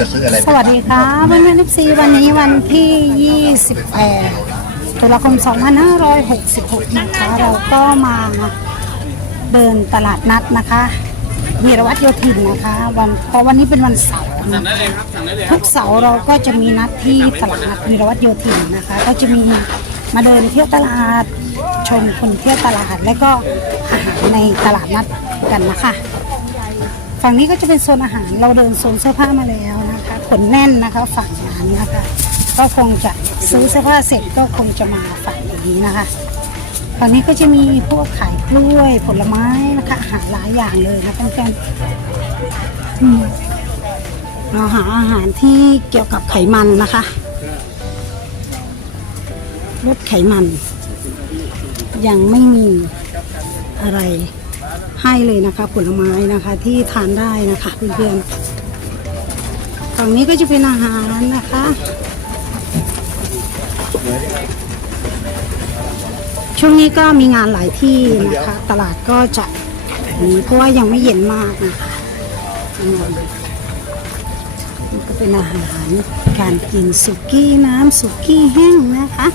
จะซื้ออะไรสวัสดีค่ะเพื่อนเพื่อนซีวันนี้วันที่ 28ตุลาคม 2566 นะคะ เราก็มาเดินตลาดนัดนะคะวีรวัตโยธินนะคะวันเพราะวันนี้เป็นวันเสาร์นะทุกเสาร์เราก็จะมีนัดที่ตลาดนัดวีรวัตโยธินนะคะ ก็จะมีมาเดินเที่ยวตลาดชมคนเที่ยวตลาดและก็อาหารในตลาดนัดกันนะคะ ฝั่งนี้ก็จะเป็นโซนอาหารเราเดินโซนเสื้อผ้ามาแล้วนะคะ ขนแน่นนะคะฝั่งนั้นนะคะ ก็คงจะซื้อเสื้อผ้าเสร็จก็คงจะมาฝั่งนี้นะคะฝั่งนี้ก็จะมีพวกขายกล้วยผลไม้นะคะอาหารหลายอย่างเลยนะเพื่อนๆเราหาอาหารที่เกี่ยวกับไขมันนะคะลดไขมัน ยังไม่มีอะไรให้เลยนะคะ ผลไม้นะคะที่ทานได้นะคะเพื่อนๆ ฝั่งนี้ก็จะเป็นอาหารนะคะ ช่วงนี้ก็มีงานหลายที่นะคะ ตลาดก็จะมีเพราะว่ายังไม่เย็นมากนะคะนี่ก็เป็นอาหารการกินสุกี้น้ำสุกี้แห้งนะคะ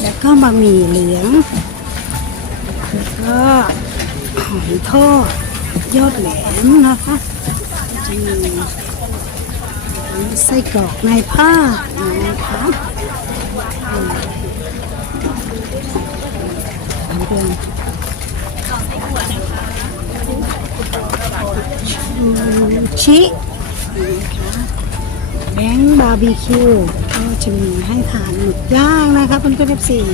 แล้วก็บะหมี่เหลืองแล้วก็หอยทอดยอดแหลมนะคะจะมี ไส้กรอกในผ้านะคะอืมเพื่อนชูชิคแบงค์บาร์บีคิวก็จะมีให้ทานหมึกย่างนะคะเพื่อนๆสี่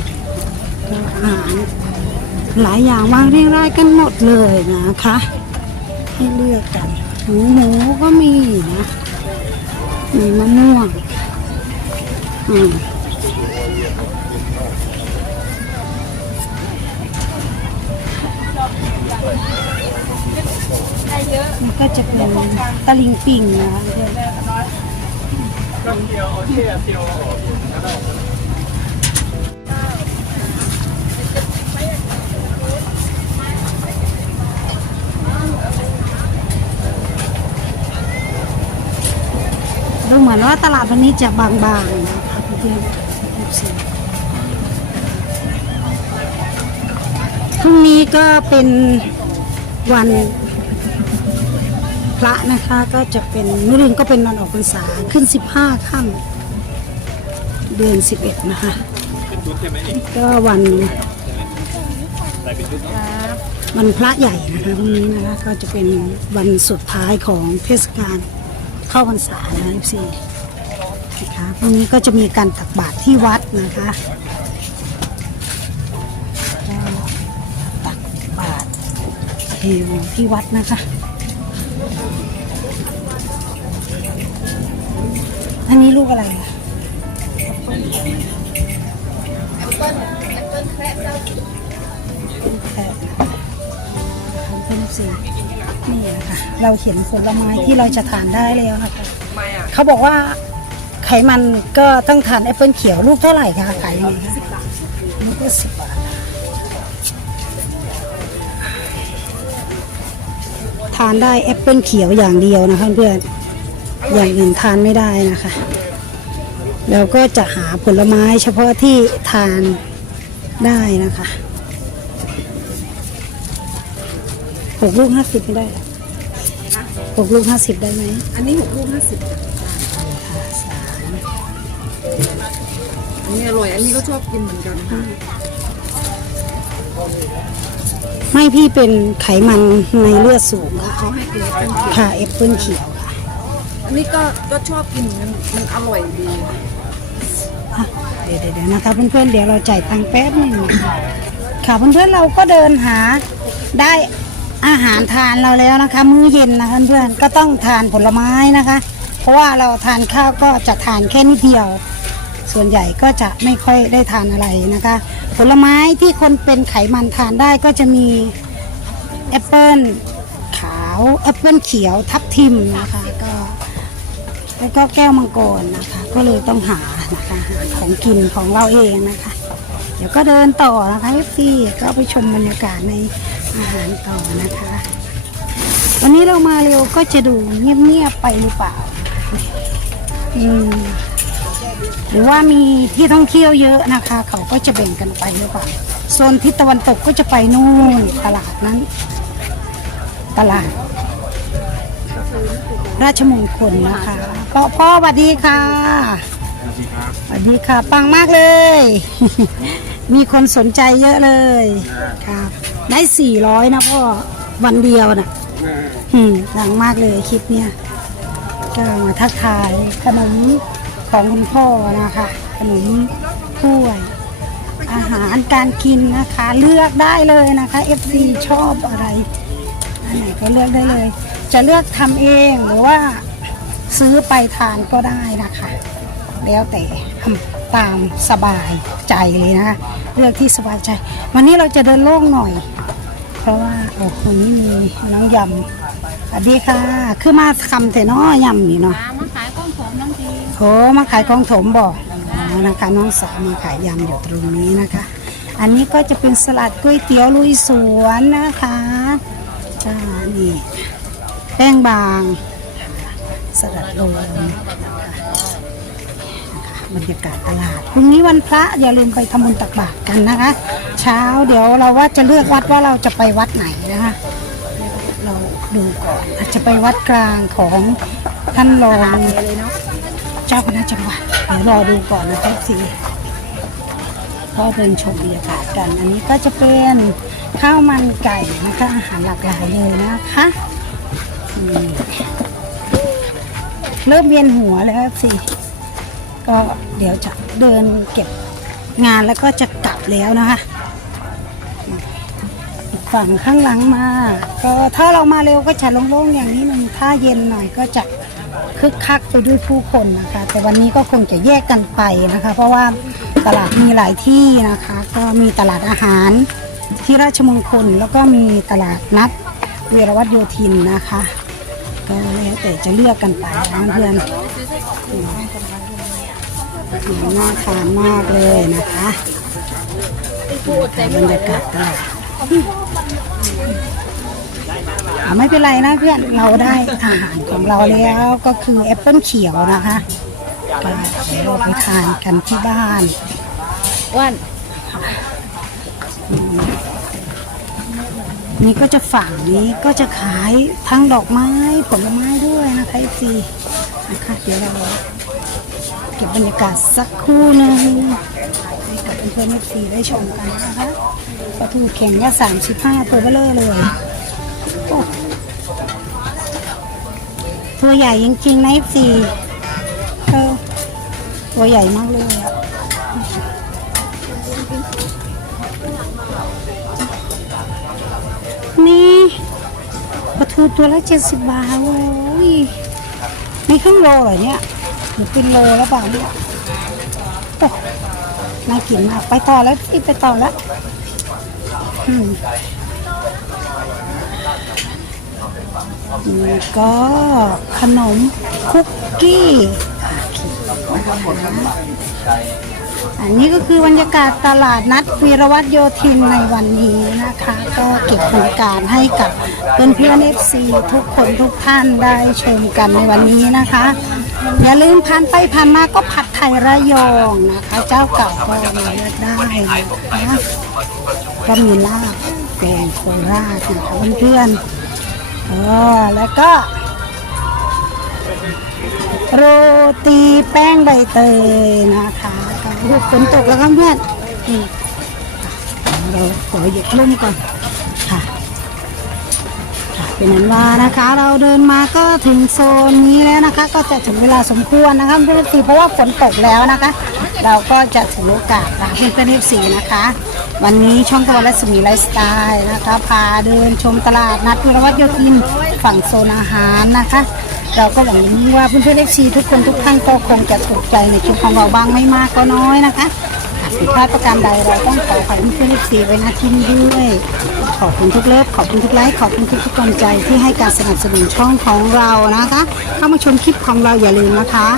ก็อาหารหลายอย่างวางเรียงรายกันหมดเลยนะคะ ให้เลือกกันหมูหมูก็มีนะ มีมะม่วง อืมมันก็จะเป็นตะลิงปิ่งนะคะ ดูเหมือนว่าตลาดวันนี้จะบางๆนะคะเพื่อนพรุ่งนี้ก็เป็นวันพระนะคะก็จะเป็นมื้อรืนก็เป็นวันออกพรรษาขึ้น 15ค่ำเดือน 11 นะคะ ก็วันวันพระใหญ่นะคะพรุ่งนี้นะคะก็จะเป็นวันสุดท้ายของเทศกาล เข้าพรรษานะคะพี่นะคะพรุ่งนี้ก็จะมีการตักบาตรที่วัดนะคะตักบาตรเทวที่วัดนะคะอันนี้ลูกอะไรอะแค่เป็น สีนี่นะคะเราเห็นผลไม้ที่เราจะทานได้แล้วนะคะเขาบอกว่าไขมันก็ต้องทานแอปเปิลเขียวลูกเท่าไหร่คะขายยังไงคะสิบบาทลูกก็สิบบาททานได้แอปเปิลเขียวอย่างเดียวนะคะเพื่อนอย่างอื่นทานไม่ได้นะคะแล้วก็จะหาผลไม้เฉพาะที่ทานได้นะคะ หกลูกห้าสิบไม่ได้เหรอหกลูกห้าสิบได้ไหมอันนี้หกลูกห้าสิบอันนี้อร่อย อันนี้ก็ชอบกินเหมือนกันค่ะไม่พี่เป็นไขมันในเลือดสูงค่ะเขาให้กินเป็นค่ะแอปเปิลเขียวค่ะอันนี้ก็ก็ชอบกินมันมันอร่อยดีอะเดี๋ยวเดี๋ยวเดี๋ยวนะคะเพื่อนๆเดี๋ยวเราจ่ายตังค์แป๊บหนึ่งนะคะค่ะเพื่อนๆเราก็เดินหาได้ อาหารทานเราแล้วนะคะ มื้อเย็นนะคะเพื่อนๆก็ต้องทานผลไม้นะคะ เพราะว่าเราทานข้าวก็จะทานแค่นิดเดียว ส่วนใหญ่ก็จะไม่ค่อยได้ทานอะไรนะคะ ผลไม้ที่คนเป็นไขมันทานได้ก็จะมีแอปเปิลขาวแอปเปิลเขียวทับทิมนะคะก็แล้วก็แก้วมังกรนะคะ ก็เลยต้องหานะคะหาของกินของเราเองนะคะ เดี๋ยวก็เดินต่อนะคะพี่ก็ไปชมบรรยากาศใน อาหารต่อนะคะ วันนี้เรามาเร็วก็จะดูเงียบๆไปหรือเปล่า อืมหรือว่ามีที่ท่องเที่ยวเยอะนะคะ เขาก็จะแบ่งกันไปหรือเปล่าโซนทิศตะวันตกก็จะไปนู่นตลาดนั้น ตลาด ราชมงคลนะคะพ่อพ่อสวัสดีค่ะสวัสดีค่ะ ปังมากเลย มีคนสนใจเยอะเลยครับ ได้สี่ร้อยนะพ่อวันเดียวน่ะอืมดังมากเลยคลิปเนี้ยก็มาทักทายขนมของคุณพ่อนะคะ ขนมถ้วย อาหารการกินนะคะ เลือกได้เลยนะคะ FC ชอบอะไรอันไหนก็เลือกได้เลย จะเลือกทำเองหรือว่าซื้อไปทานก็ได้นะคะ แล้วแต่ทำตามสบายใจเลยนะคะเลือกที่สบายใจ วันนี้เราจะเดินโล่งหน่อย เพราะว่าโอ้คนนี้มีน้องยำสวัสดีค่ะคือมาคำแต่น้อยำนี่เนาะมาขายของผมน้ำทีโหมาขายของถมบอกอ๋อนะคะน้องสาวมาขายยำอยู่ตรงนี้นะคะ อันนี้ก็จะเป็นสลัดก๋วยเตี๋ยวลุยสวนนะคะจ้านี่แป้งบางสลัดโรยนะคะ บรรยากาศตลาดพรุ่งนี้วันพระอย่าลืมไปทำบุญตักบาตรกันนะคะ เช้าเดี๋ยวเราว่าจะเลือกวัดว่าเราจะไปวัดไหนนะคะเราดูก่อนอาจจะไปวัดกลางของท่านรองเจ้าคณะจังหวัดเดี๋ยวรอดูก่อนนะครับสีก็เดินชมบรรยากาศกัน อันนี้ก็จะเป็นข้าวมันไก่นะคะอาหารหลากหลายเลยนะคะเริ่มเวียนหัวแล้วสิ ก็เดี๋ยวจะเดินเก็บงานแล้วก็จะกลับแล้วนะคะฝั่งข้างหลังมา ก็ถ้าเรามาเร็วก็จะโล่งๆอย่างนี้หนึ่งถ้าเย็นหน่อยก็จะคึกคักไปด้วยผู้คนนะคะ แต่วันนี้ก็คงจะแยกกันไปนะคะ เพราะว่าตลาดมีหลายที่นะคะ ก็มีตลาดอาหารที่ราชมงคลแล้วก็มีตลาดนัดเวรวัตโยธินนะคะก็แล้วแต่จะเลือกกันไปนะเพื่อน น่าทานมากเลยนะคะบรรยากาศตลาดอ่าไม่เป็นไรนะเพื่อนเราได้อาหารของเราแล้วก็คือแอปเปิลเขียวนะคะก็เดี๋ยวเราไปทานกันที่บ้านอ้วนนี่ก็จะฝั่งนี้ก็จะขายทั้งดอกไม้ผลไม้ด้วยนะคะซีนะคะเดี๋ยวเรา เก็บบรรยากาศสักครู่หนึ่งให้กับเพื่อนๆซีได้ชมกันนะคะปลาทูแข็งเนี่ยสามสิบห้าตัวเบลอเลยโอ้ตัวใหญ่จริงๆนะซีเออตัวใหญ่มากเลยอะนี่ปลาทูตัวละเจ็ดสิบบาทโอ้ยนี่ครึ่งโลเหรอเนี่ย หรือเป็นโลแล้วเปล่าเนี่ยโอ้น่ากินมาก ไปต่อแล้วที่ไปต่อแล้วอืมนี่ก็ขนมคุกกี้อั อันนี้ก็คือบรรยากาศตลาดนัดวีรวัตโยธินในวันนี้นะคะ ก็เก็บบรรยากาศให้กับเพื่อนเพื่อนเอฟซีทุกคนทุกท่านได้ชมกันในวันนี้นะคะ อย่าลืมผ่านไปผ่านมาก็ผัดไทยระยองนะคะ เจ้าเก่าก็มาเลือกได้นะคะก็มีลาบแกงโคราชนะคะเพื่อนๆเออแล้วก็โรตีแป้งใบเตยนะคะ ฝนตกแล้วครับเพื่อนนี่เราขอหยิบลุ่มก่อนค่ะเป็นนั้นว่านะคะ เราเดินมาก็ถึงโซนนี้แล้วนะคะ ก็จะถึงเวลาสมควรนะคะเพื่อนสีเพราะว่าฝนตกแล้วนะคะ เราก็จะถือโอกาสลาเพื่อนเพื่อนสีนะคะ วันนี้ช่องตะวันรัศมีไลฟ์สไตล์นะคะ พาเดินชมตลาดนัดวิรวัตโยธินฝั่งโซนอาหารนะคะ เราก็หวังว่าเพื่อนเพื่อนเอฟซีทุกคนทุกท่านก็คงจะถูกใจในคลิปของเราบ้างไม่มากก็น้อยนะคะหากผิดพลาดประการใดเราต้องขอขอบคุณเพื่อนเอฟซีไว้ณที่นี้ด้วย ขอบคุณทุกเลิฟขอบคุณทุกไลค์ขอบคุณทุกทุกกำลังใจที่ให้การสนับสนุนช่องของเรานะคะ เข้ามาชมคลิปของเราอย่าลืมนะคะ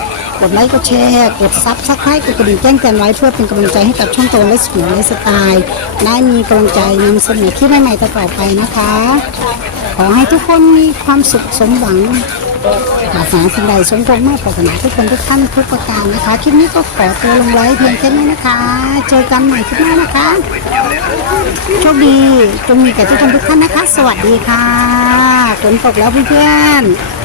กดไลค์กดแชร์กดซับสไครต์กดกระดิ่งแจ้งเตือนไว้เพื่อเป็นกำลังใจให้กับช่องโตและสปีและสไตล์ได้มีกำลังใจนำเสนอคลิปใหม่ๆต่อไปนะคะ ขอให้ทุกคนมีความสุขสมหวัง หาสาสิ่งใดสมควรเมื่อปรารถนาทุกคนทุกท่านทุกประการนะคะ คลิปนี้ก็ขอตัวลงไว้เพียงแค่นี้นะคะ เจอกันใหม่คลิปหน้านะคะโชคดีจงมีแก่ทุกคนทุกท่านนะคะ สวัสดีค่ะฝนตกแล้วเพื่อนๆ